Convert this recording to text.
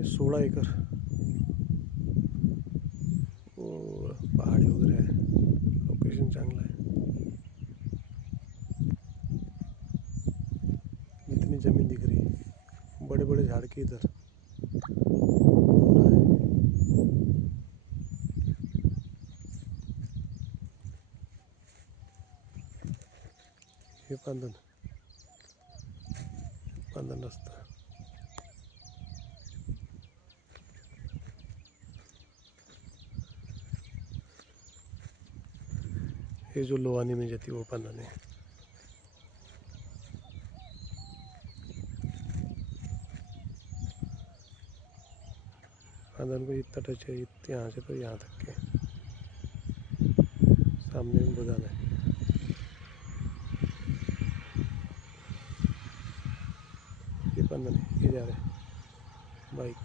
ये 16 एकड़ और पहाड़ी वगैरह है, लोकेशन चांगला है। इतनी ज़मीन दिख रही है, बड़े बड़े झाड़ के इधर। ये पांदन रास्ता। ये जो लोहानी में जाती है वो पांदन है। पांदन को इतना टच है, यहाँ से तो यहाँ तक के सामने में गोदाम है। ये पांदन है, ये जा रहे हैं बाइक।